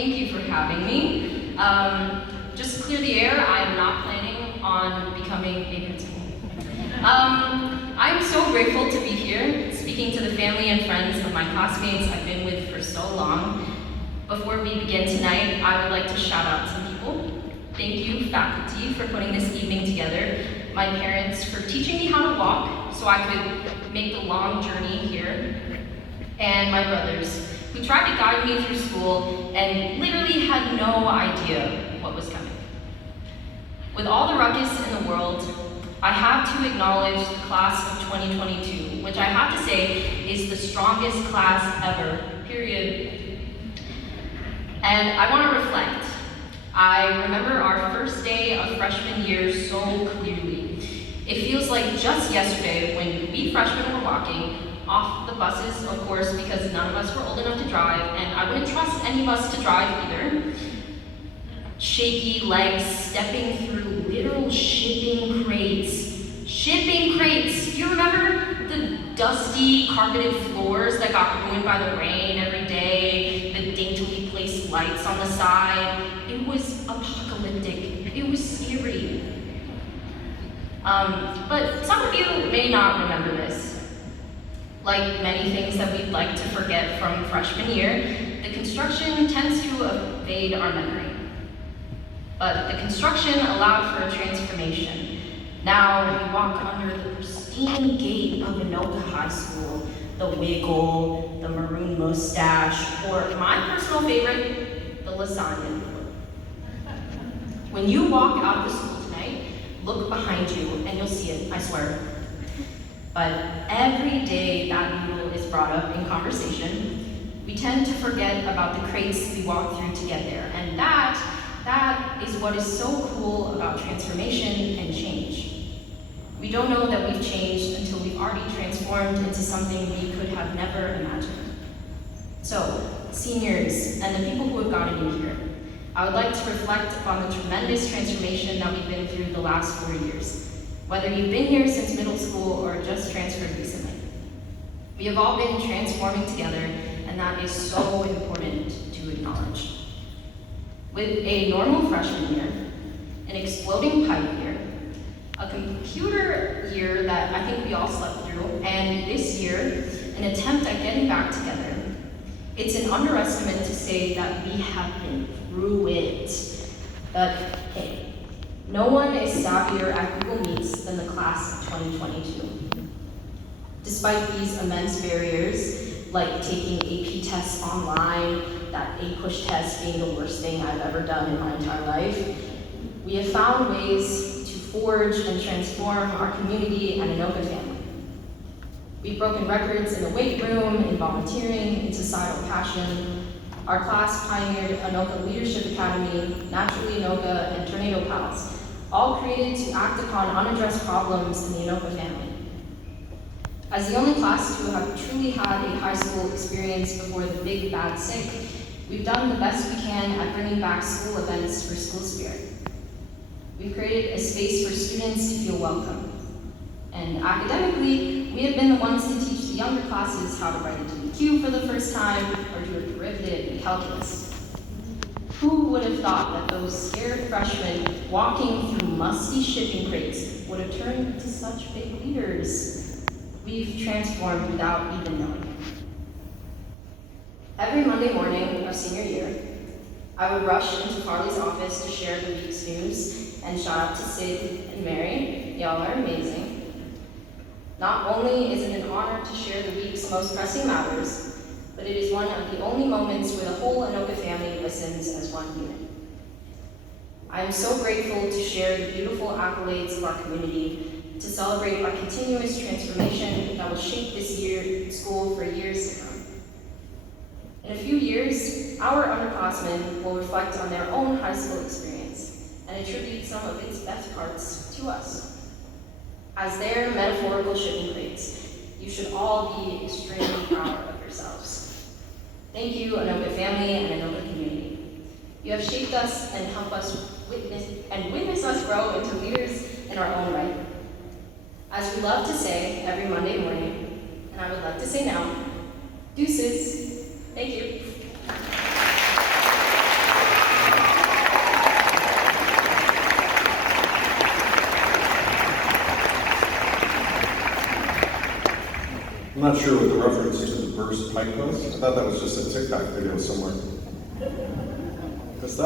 Thank you for having me. Just to clear the air, I am not planning on becoming a principal. I'm so grateful to be here, speaking to the family and friends of my classmates I've been with for so long. Before we begin tonight, I would like to shout out some people. Thank you, faculty, for putting this evening together. My parents for teaching me how to walk so I could make the long journey here. And my brothers, who tried to guide me through school and literally had no idea what was coming. With all the ruckus in the world, I have to acknowledge the class of 2022, which I have to say is the strongest class ever, period. And I want to reflect. I remember our first day of freshman year so clearly. It feels like just yesterday when we freshmen were walking off the buses, of course, because none of us were old enough to drive, and I wouldn't trust any bus to drive either. Shaky legs stepping through literal shipping crates. Shipping crates! Do you remember the dusty carpeted floors that got ruined by the rain every day? The daintily placed lights on the side? It was apocalyptic. It was scary. But some of you may not remember this. Like many things that we'd like to forget from freshman year, the construction tends to evade our memory. But the construction allowed for a transformation. Now we walk under the pristine gate of Anoka High School, the wiggle, the maroon mustache, or my personal favorite, the lasagna. When you walk out of the school tonight, look behind you and you'll see it, I swear. But every day that noodle is brought up in conversation, we tend to forget about the crates we walked through to get there. And that is what is so cool about transformation and change. We don't know that we've changed until we've already transformed into something we could have never imagined. So, seniors and the people who have gotten you here, I would like to reflect upon the tremendous transformation that we've been through the last 4 years. Whether you've been here since middle school or just transferred recently. We have all been transforming together, and that is so important to acknowledge. With a normal freshman year, an exploding pipe year, a computer year that I think we all slept through, and this year, an attempt at getting back together, it's an underestimate to say that we have been through it. But hey, no one is savvier at Google Meets than the class of 2022. Despite these immense barriers, like taking AP tests online, that A-push test being the worst thing I've ever done in my entire life, we have found ways to forge and transform our community and Anoka family. We've broken records in the weight room, in volunteering, in societal passion. Our class pioneered Anoka Leadership Academy, Naturally Anoka, and Tornado Pals, all created to act upon unaddressed problems in the Anoka family. As the only class to have truly had a high school experience before the big bad sick, we've done the best we can at bringing back school events for school spirit. We've created a space for students to feel welcome. And academically, we have been the ones to teach the younger classes how to write a DBQ for the first time or do a derivative in calculus. Who would have thought that those scared freshmen walking through musty shipping crates would have turned into such big leaders? We've transformed without even knowing. Every Monday morning of senior year, I would rush into Farley's office to share the week's news and shout out to Sid and Mary. Y'all are amazing. Not only is it an honor to share the week's most pressing matters, but it is one of the only moments where the whole Anoka family listens as one unit. I am so grateful to share the beautiful accolades of our community, to celebrate our continuous transformation that will shape this year school for years to come. In a few years, our underclassmen will reflect on their own high school experience and attribute some of its best parts to us. As their metaphorical shipping crates, you should all be extremely proud of yourselves. Thank you, Anoka family and Anoka community. You have shaped us and helped us witness us grow into leaders in our own right. As we love to say every Monday morning, and I would like to say now, deuces. Thank you. I'm not sure what the reference to the burst pipe was. I thought that was just a TikTok video somewhere. What's that?